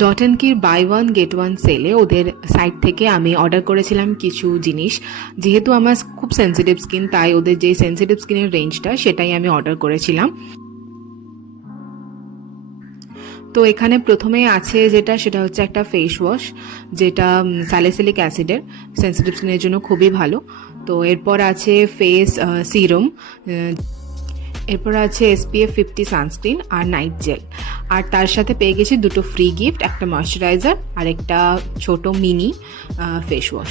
Dot and কির buy one get one সেলে ওদের সাইট থেকে আমি অর্ডার করেছিলাম কিছু জিনিস। যেহেতু আমার খুব সেন্সিটিভ স্কিন, তাই ওদের যে সেন্সিটিভ স্কিনের রেঞ্জটা সেটাই আমি অর্ডার করেছিলাম। তো এখানে প্রথমে আছে সেটা হচ্ছে একটা ফেস ওয়াশ, যেটা স্যালিসিলিক অ্যাসিডের, সেন্সিটিভ স্কিনের জন্য খুবই ভালো। তো এরপর আছে ফেস সিরাম, এরপর আছে SPF 50 সানস্ক্রিন আর নাইট জেল। আর তার সাথে পেয়ে গেছি দুটো ফ্রি গিফট, একটা ময়শ্চারাইজার আর একটা ছোট মিনি ফেস ওয়াশ।